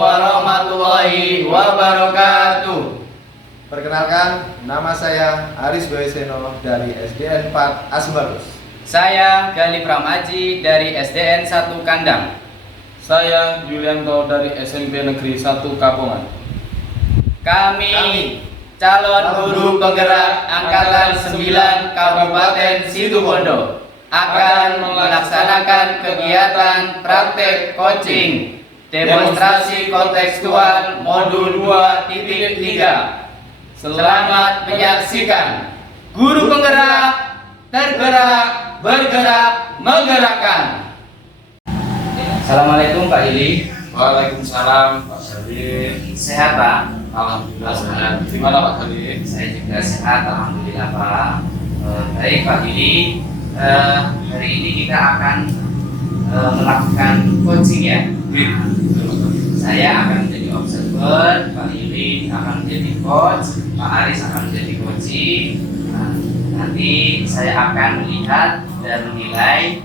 warahmatullahi wabarakatuh. Perkenalkan, nama saya Aris Boyeseno dari SDN 4 Asbarus. Saya Galih Pramaji dari SDN 1 Kandang. Saya Yulianto dari SMP Negeri 1 Kapongan. Kami calon guru penggerak Angkatan 9 Kabupaten Situbondo akan melaksanakan kegiatan praktek coaching demonstrasi kontekstual modul 2.3. Selamat menyaksikan. Guru penggerak tergerak, bergerak, menggerakkan. Assalamualaikum Pak Ili. Waalaikumsalam Pak Galih. Sehat Pak? Alhamdulillah sehat. Gimana Pak Galih? Saya juga sehat, alhamdulillah Pak. Baik Pak Ili, hari ini kita akan melakukan coaching ya. Saya akan menjadi observer, Pak Ili akan menjadi coach, Pak Aris akan menjadi coaching. Nanti saya akan melihat dan menilai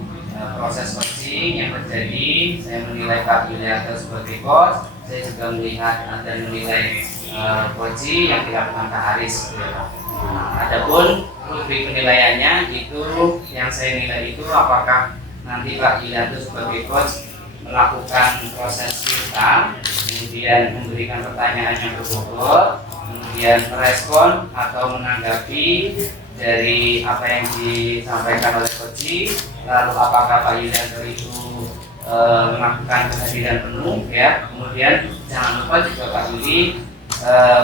proses coaching yang terjadi. Saya menilai Pak Yulianto sebagai coach. Saya juga melihat dan menilai coaching yang dilakukan Pak Aris. Adapun rubrik penilaiannya itu yang saya nilai itu apakah nanti Pak Yulianto sebagai coach melakukan proses filter, kemudian memberikan pertanyaan yang berbobot, kemudian merespon atau menanggapi dari apa yang disampaikan oleh coaching, lalu apakah Pak Yulianto itu melakukan kehadiran penuh ya. Kemudian jangan lupa juga Pak Yuli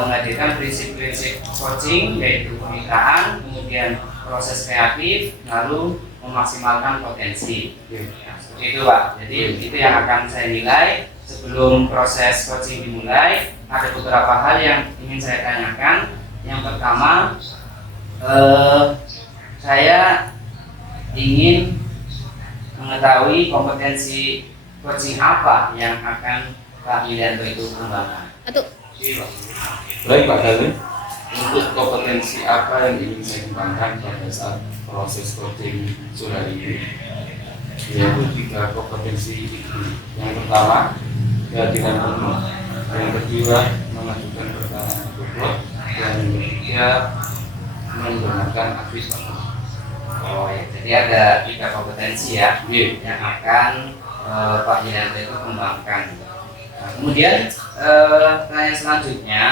menghadirkan prinsip-prinsip coaching, yaitu pemitaan, kemudian proses kreatif, lalu memaksimalkan potensi. Seperti itu Pak. Jadi itu yang akan saya nilai sebelum proses coaching dimulai. Ada beberapa hal yang ingin saya tanyakan. Yang pertama, saya ingin mengetahui kompetensi coaching apa yang akan Pak Yulianto itu kembangkan. Baik Pak Galih, untuk kompetensi apa yang ingin saya kembangkan pada saat proses coaching sore ini, yaitu 3 kompetensi itu. Yang pertama, kehadiran penuh. Yang kedua, mengajukan pertanyaan bobot. Dan yang ketiga, menggunakan aktivitas. Oh ya, jadi ada 3 kompetensi ya yang akan Pak Yulianto itu kembangkan. Nah, kemudian pertanyaan selanjutnya,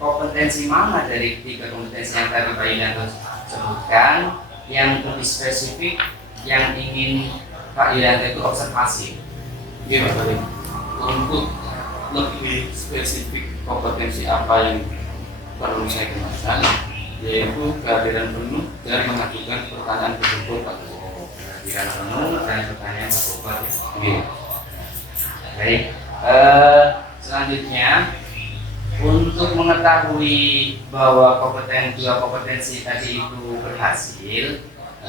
kompetensi mana dari 3 kompetensi yang tadi Pak Yulianto sebutkan yang lebih spesifik yang ingin Pak Yulianto itu observasi? Iya Pak Galih, untuk lebih spesifik kompetensi apa yang perlu saya kembangkan, yaitu kehadiran penuh dan mengajukan pertanyaan berbobot Pak Galih. Kehadiran penuh dan pertanyaan berbobot. Iya. Baik. Selanjutnya, untuk mengetahui bahwa 2 kompetensi tadi itu berhasil,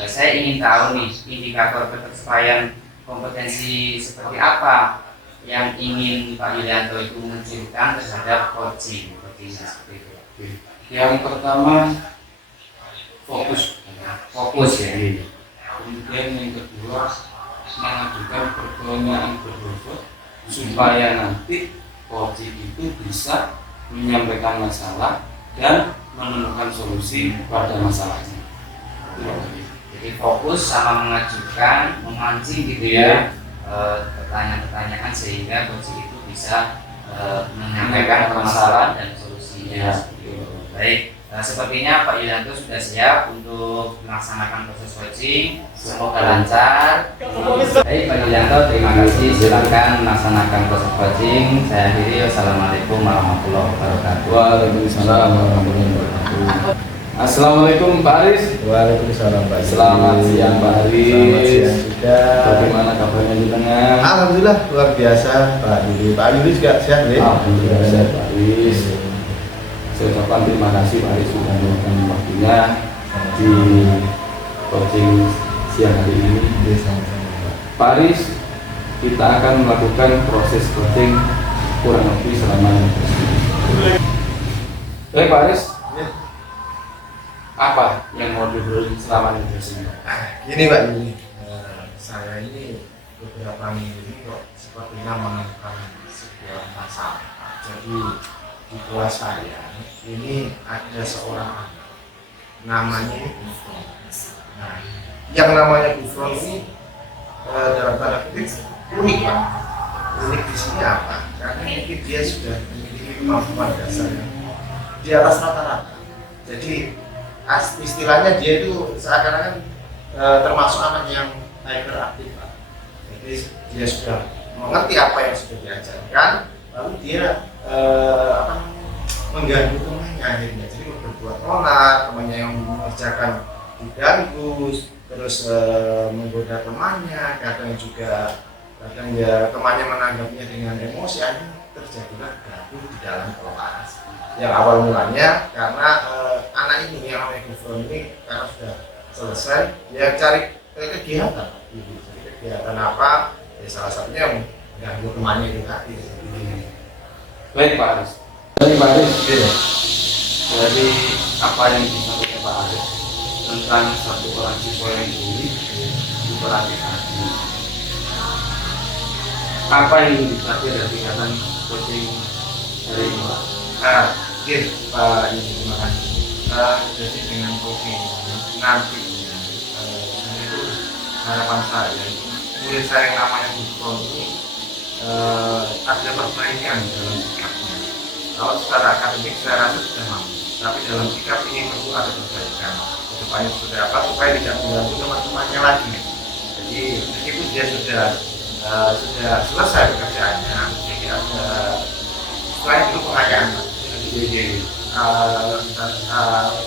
saya ingin tahu nih indikator ketercapaian kompetensi seperti apa yang ingin Pak Yulianto itu munculkan terhadap coaching seperti itu. Yang pertama, fokus Ya. Kemudian yang kedua, mengajukan pertanyaan berbobot supaya nanti coaching itu bisa menyampaikan masalah dan menemukan solusi pada masalahnya. Jadi fokus sama mengajukan, memancing gitu ya, pertanyaan-pertanyaan sehingga coaching itu bisa menyampaikan permasalahan dan solusinya. Baik, sepertinya Pak Yulianto sudah siap untuk melaksanakan proses coaching. Semoga lancar. Baik Pak Yulianto, terima kasih. Silakan melaksanakan proses coaching. Saya akhiri. Wassalamualaikum warahmatullahi wabarakatuh. Waalaikumsalam warahmatullahi wabarakatuh. Assalamualaikum Pak Aris. Waalaikumsalam Pak. Selamat siang Pak Aris. Selamat siang juga. Bagaimana kabarnya di tengah? Alhamdulillah luar biasa Pak Yuli. Pak Yuli juga sehat nih. Alhamdulillah sehat Pak Aris. Saya ucapkan terima kasih Pak Aris sudah meluangkan waktunya di coaching siang hari ini. Pak Aris, kita akan melakukan proses coaching kurang lebih selama 15 menit. Baik Pak Aris, apa yang mau diberi selama 15 menit? Ini Pak Yuli, saya ini beberapa minggu ini kok sepertinya menemukan sebuah masalah. Jadi di kelas saya ini ada seorang anak, namanya Gufron. Nah, yang namanya Gufron ini dalam tanda kutip unik Pak. Unik di sini apa? Karena mungkin dia sudah memiliki kemampuan dasar yang di atas rata-rata. Jadi istilahnya dia itu seakan-akan termasuk anak yang hyperaktif Pak. Jadi dia sudah mengerti apa yang sudah diajarkan, lalu dia mengganggu temannya akhirnya. Jadi berbuat onar, temannya yang mengerjakan diganggu, terus menggoda temannya, kadang ya temannya menanggapnya dengan emosi, akhirnya terjadilah gaduh di dalam kelas. Yang awal mulanya karena anak ini yang namanya Gufron ini karena sudah selesai, dia cari kegiatan. Jadi kegiatan apa? Ya salah satunya mengganggu temannya itu tadi. Baik Pak Aris. Baik Pak Aris. Dari apa yang disampaikan Pak Aris tentang satu orang siswa yang unik diperhatikan, apa yang dicapai dari kegiatan coaching hari ini Pak? Pak ini terima kasih. Jadi dengan coaching nanti itu harapan saya murid saya yang namanya Gufron ini ada perbaikan dalam sikapnya. Kalau secara akademik saya rasa sudah mampu, tapi dalam sikap ini perlu ada perbaikan. Kedepannya seperti apa supaya tidak mengganggu teman-temannya lagi. Jadi meskipun dia sudah selesai pekerjaannya, jadi ada selain itu pengayaan. Jadi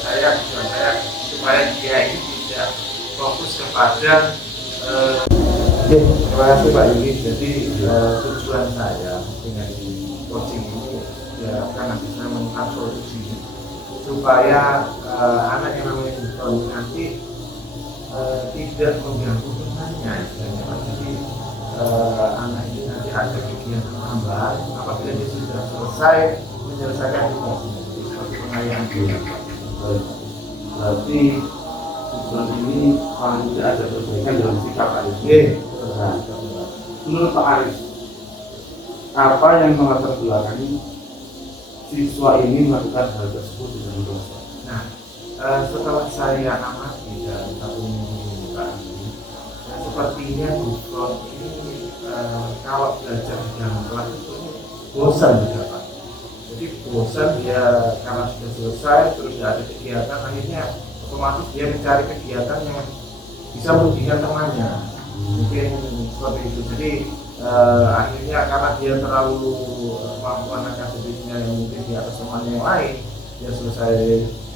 saya supaya dia ini tidak fokus kepada terima kasih Pak Yudi. Jadi tujuan saya dengan coaching ini diharapkan nanti saya menemukan solusi supaya anak yang namanya Gufron nanti tidak mengganggu temannya. Jadi anak ini nanti ada kegiatan tambahan apabila dia sudah selesai menyelesaikan tugasnya seperti pengayaan dia. Berarti Gufron ini paling tidak ada perbaikan dalam sikap Aris. Menurut Pak Aris, apa yang melatar belakangi siswa ini melakukan hal tersebut dengan kelas? Nah, setelah saya amati dalam 1 minggu ini Pak, sepertinya Gufron ini kalau belajar di dalam kelas itu bosan juga Pak. Jadi bosan dia karena sudah selesai terus tidak ada kegiatan, akhirnya otomatis dia mencari kegiatan yang bisa merugikan temannya. Mungkin seperti itu. Jadi akhirnya karena dia terlalu kemampuan akademiknya yang mungkin di atas temannya yang lain, dia selesai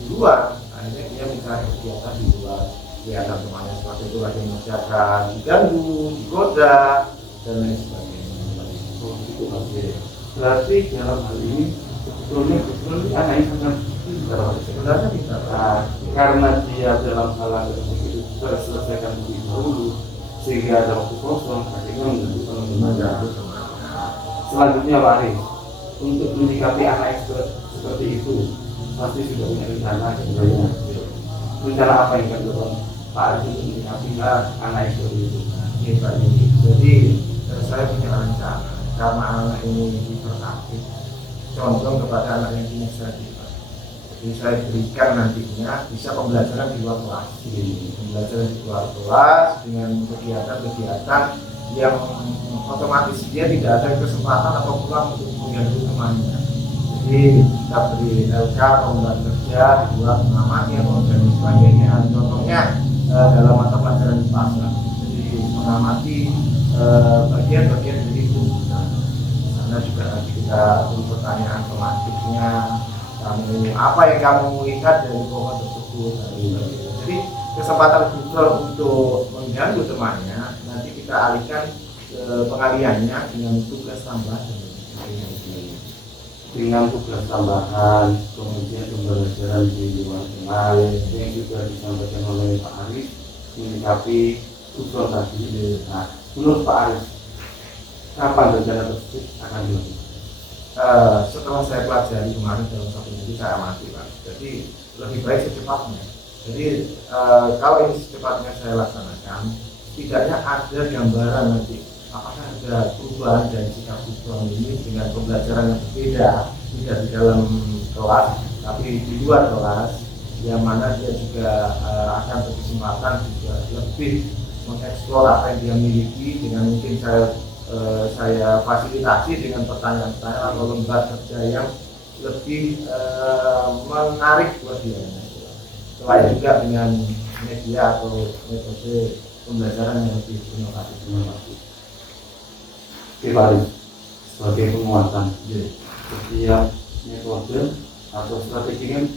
duluan, akhirnya dia mencari kegiatan di luar kegiatan temannya seperti itu, lagi mengerjakan, diganggu, digoda dan lain sebagainya. Itu berarti dalam hal ini sebetulnya anak ini sangat sebenarnya tidak karena dia dalam hal itu terselesaikan lebih dahulu sehingga ada waktu kosong akhirnya menjadi teman-teman. Selanjutnya Pak Aris, untuk menyikapi anak yang seperti itu pasti sudah punya rencana sebenarnya. Rencana apa yang akan dilakukan Pak Aris untuk menyikapi anak yang seperti itu? Jadi saya punya rencana karena anak ini hiperaktif, condong kepada anak yang kinestetik. Jadi saya berikan nantinya bisa pembelajaran di luar kelas, pembelajaran di luar kelas dengan kegiatan-kegiatan yang otomatis dia tidak ada kesempatan atau pulang untuk mengganggu temannya. Jadi kita beri LK pembuat kerja di luar mengamati atau dan sebagainya. Contohnya dalam mata pelajaran di pasar. Jadi mengamati bagian-bagian dari itu. Karena juga nanti kita beri pertanyaan tematiknya. Apa yang kamu lihat dari pohon tersebut? Jadi kesempatan Google untuk mengganggu temannya nanti kita alihkan pengaliannya dengan tugas tambahan. Dengan tugas tambahan, kemudian pembelajaran di luar kelas yang juga disampaikan oleh Pak Aris menyikapi Gufron tadi. Nah, menurut Pak Aris, kapan rencana tersebut akan dilakukan? Setelah saya pelajari kemarin dalam 1 minggu saya amati Pak. Jadi lebih baik secepatnya. Jadi kalau ini secepatnya saya laksanakan, setidaknya ada gambaran nanti apakah ada perubahan dari sikap siswa ini dengan pembelajaran yang berbeda, tidak di dalam kelas tapi di luar kelas, yang mana dia juga akan berkesempatan juga lebih mengeksplor apa yang dia miliki dengan mungkin saya fasilitasi dengan pertanyaan-pertanyaan atau lembar kerja yang lebih menarik buat dia. Selain juga dengan media atau metode pembelajaran yang lebih inovatif. Kembali sebagai penguatan setiap metode atau strategi kan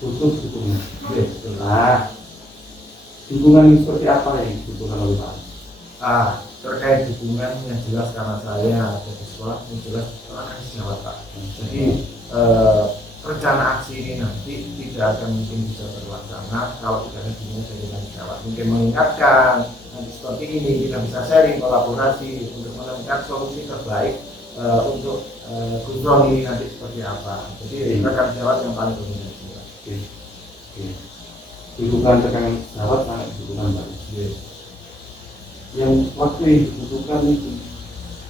butuh dukungan. Nah, dukungan ini seperti apa yang dibutuhkan oleh Pak? Terkait dukungan yang jelas, karena saya ada di sekolah, yang jelas akan dijawab Pak. Jadi rencana aksi ini nanti tidak akan mungkin bisa terlaksana kalau tidak ada dukungan dari dijawab. Mungkin mengingatkan nanti seperti ini, kita bisa sharing, kolaborasi untuk menemukan solusi terbaik untuk Gufron ini nanti seperti apa. Jadi rekan jawab yang paling dominan. Dukungan rekan jawab sangat dukungan baik. Yang waktu yang dibutuhkan itu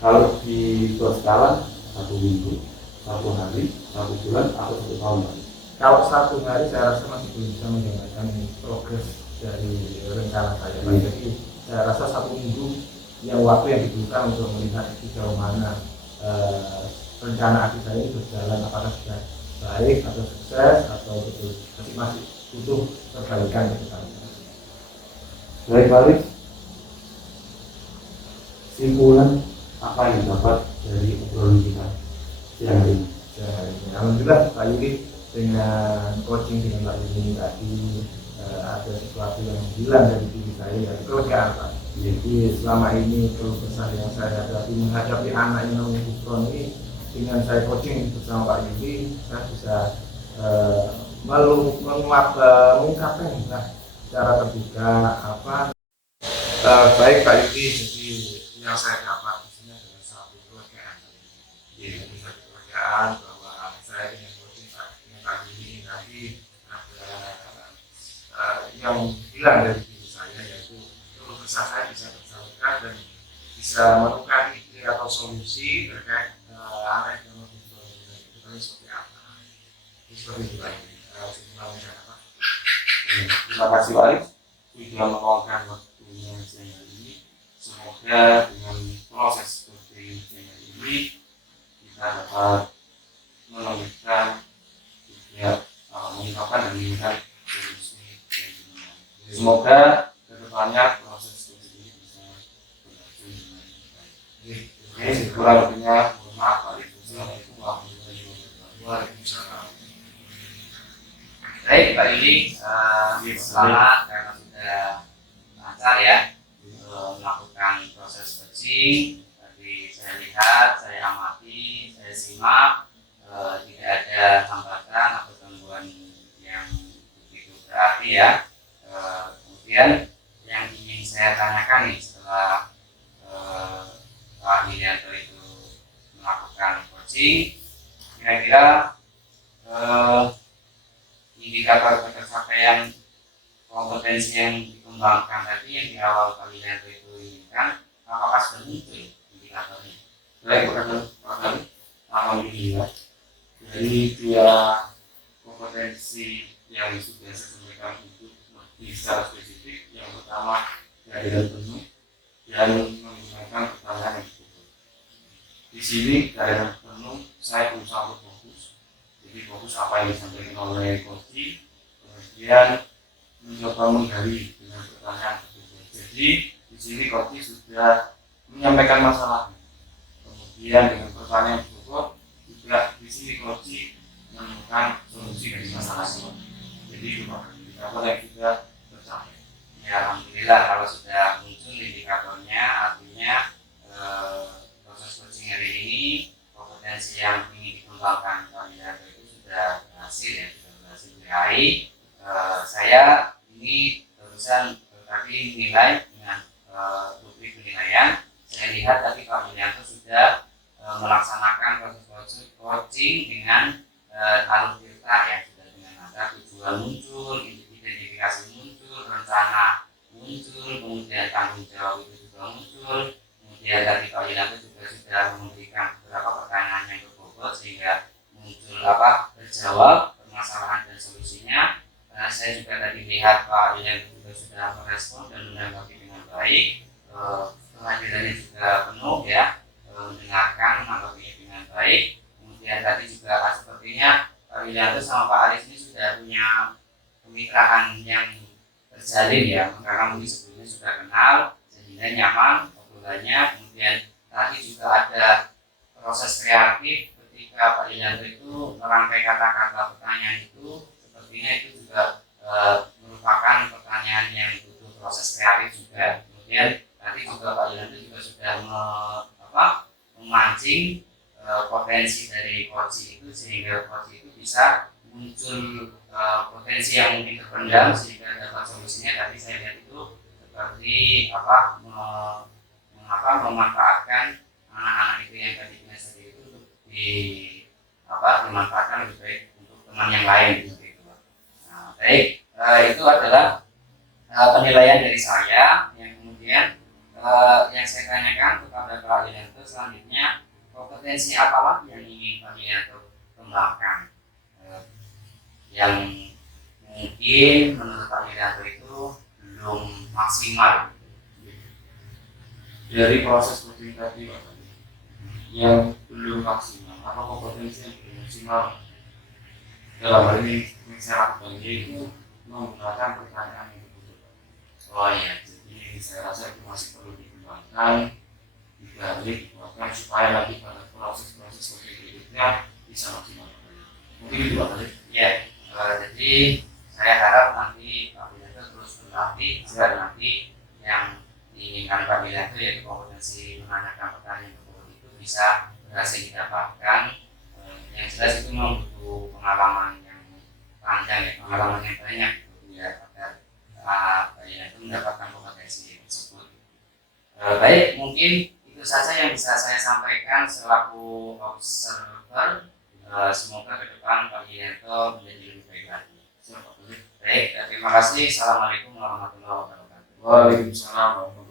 kalau di skala 1 minggu, 1 hari, 1 bulan, atau 1 tahun lagi. Kalau 1 hari saya rasa masih belum bisa menjalankan progres dari rencana saya. Jadi saya rasa 1 minggu yang waktu yang dibutuhkan untuk melihat sejauh mana rencana aksi saya ini berjalan, apakah sudah baik atau sukses atau betul masih butuh perbaikan ke depan. Baik, simpulan apa yang dapat dari obrolan kita siang hari ini? Alhamdulillah Pak Yudi, dengan coaching dengan Pak Yudi tadi ada sesuatu yang hilang dari diri saya, yaitu kelegaan Pak. Jadi selama ini keluh kesah yang saya hadapi menghadapi anak yang namanya Gufron ini, dengan saya coaching bersama Pak Yudi, saya bisa mengungkapkan secara terbuka apa baik Pak Yudi. Jadi yang saya dapat di sini adalah satu kelegaan, kelegaan bahwa saya dengan coaching dengan Pak Yudi tadi ada yang hilang dari diri saya, yaitu keluh kesah saya bisa tersalurkan dan bisa menemukan ide atau solusi terkait arah yang mau dibangun seperti apa. Seperti itu Pak Yudi. Terima kasih Pak Arif sudah meluangkan waktunya siang hari ini. Semoga dengan proses seperti siang hari ini kita dapat menemukan juga mengungkapkan dan melihat solusi yang dimana. Semoga kedepannya proses seperti ini bisa berlangsung dengan baik. Kurang lebihnya mohon maaf Pak Arif. Assalamualaikum warahmatullahi wabarakatuh. Waalaikumsalam. Baik Pak Yudi, selamat karena sudah lancar ya melakukan proses coaching. Tadi saya lihat, saya amati, saya simak, tidak ada hambatan atau gangguan yang begitu berarti ya. Kemudian yang ingin saya tanyakan nih setelah Pak Yulianto itu melakukan coaching, kira-kira indikator pencapaian kompetensi yang dikembangkan tadi yang di awal kalian itu inginkan, apakah sudah muncul indikatornya? Baik, pertama alhamdulillah dari 2 kompetensi yang sudah saya sampaikan itu secara spesifik. Yang pertama kehadiran penuh dan menggunakan pertanyaan yang cukup. Di sini kehadiran penuh saya berusaha untuk fokus. Jadi fokus apa yang disampaikan oleh coaching, kemudian mencoba menggali dengan pertanyaan tersebut. Jadi di sini coaching sudah menyampaikan masalahnya, kemudian dengan pertanyaan tersebut juga di sini coaching menemukan solusi dari masalah itu. Jadi indikator yang sudah tercapai. Ya alhamdulillah kalau sudah muncul indikatornya, artinya proses coaching hari ini kompetensi yang ingin dikembangkan kalian sudah berhasil ya, sudah berhasil diraih. Saya ini barusan tadi nilai dengan rubrik penilaian. Saya lihat tadi Pak Yulianto sudah melaksanakan proses coaching dengan alur filter ya, sudah dengan ada tujuan muncul, identifikasi muncul, rencana muncul, kemudian tanggung jawab itu juga muncul, kemudian kemudian tadi Pak Wilanto juga sudah memberikan beberapa pertanyaan yang berbobot sehingga muncul terjawab permasalahan dan solusinya. Saya juga tadi lihat Pak Wilanto juga sudah merespon dan menanggapi dengan baik. Kehadirannya juga penuh ya, mendengarkan, menanggapinya dengan baik. Kemudian tadi juga sepertinya Pak Wilanto sama Pak Aris ini sudah punya kemitraan yang terjalin ya, karena mungkin sebelumnya sudah kenal sehingga nyaman obrolannya. Kemudian tadi juga ada proses kreatif ketika Pak Wilanto itu merangkai kata-kata pertanyaan itu, sepertinya itu juga merupakan pertanyaan yang butuh proses kreatif juga. Kemudian tadi juga Pak Wilanto juga sudah memancing potensi dari Koji itu sehingga Koji itu bisa muncul potensi yang mungkin terpendam sehingga dapat solusinya. Tadi saya lihat itu seperti memanfaatkan anak-anak itu yang tadinya sendiri itu untuk dimanfaatkan lebih baik untuk teman yang lain seperti itu. Nah, baik, itu adalah penilaian dari saya. Yang kemudian yang saya tanyakan kepada Pak Wilanto selanjutnya, kompetensi apa lagi yang ingin Pak Wilanto kembangkan yang mungkin menurut Pak Wilanto itu belum maksimal Dari proses coaching tadi Pak, yang belum maksimal, apa kompetensi yang belum maksimal dalam hal ini saya lakukan itu menggunakan pertanyaan yang betul. oh iya, Jadi saya rasa itu masih perlu dikembangkan, digali, dikuatkan supaya nanti pada proses-proses coaching berikutnya bisa maksimal. Mungkin itu Pak Khalid. ya. Jadi saya harap nanti Pak Wilanto terus berlatih agar nanti yang diinginkan Pak Wilanto yaitu kompetensi menanyakan pertanyaan tersebut itu bisa berhasil didapatkan. Yang jelas itu membutuhkan pengalaman yang panjang ya, pengalaman yang banyak ya agar Pak Wilanto mendapatkan kompetensi tersebut. Baik, mungkin itu saja yang bisa saya sampaikan selaku observer. Semoga ke depan Pak Wilanto menjadi lebih baik lagi. Baik, terima kasih. Assalamualaikum warahmatullahi wabarakatuh. Waalaikumsalam.